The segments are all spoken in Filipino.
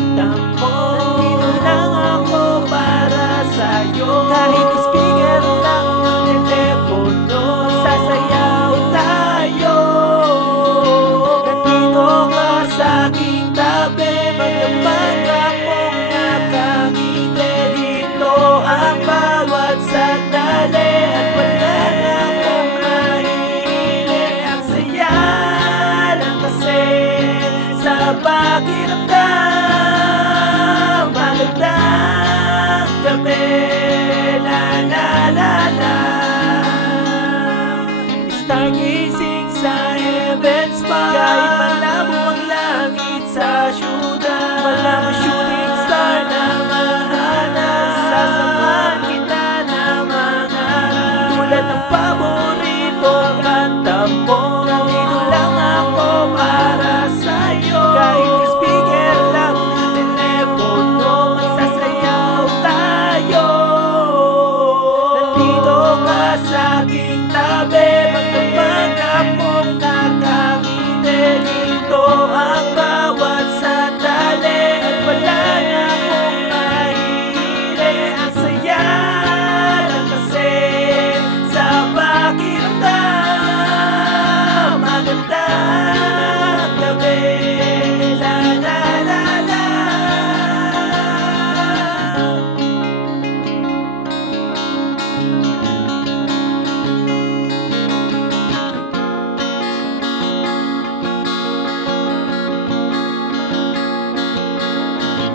mo. Nandito lang ako para sa'yo. Kahit speaker lang ng telepono, sasayaw tayo. Nandito ka sa aking tabi, magdamag akong nakangiti. Dito ang bawat sandali at wala na akong mahihili. Ang saya lang kasi sa pakiramdam, magandang gabi. La la la la, stargazing sa heavens pa. Kahit malabo ang langit sa syudad, walang shooting star na mahanap. Sasamahan kita na mangarap, tulad ng paboritong kanta mo. Nandito lang ako para sa'yo. Kahit speaker lang ng telepono, magsasayaw tayo. Nandito ka sa aking tabi, magdamag akong nakangiti. Dito ang bawat sandali at wala na akong mahihili. Ang saya lang kasi sa pakiramdam, magandang gabi. La la la la.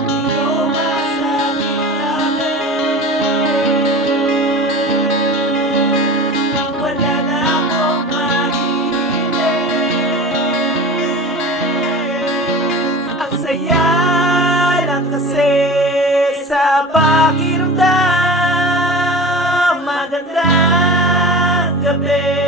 Dito ka sa aking tabi, wala na akong mahihili. Ang saya lang kasi sa pakiramdam, magandang gabi.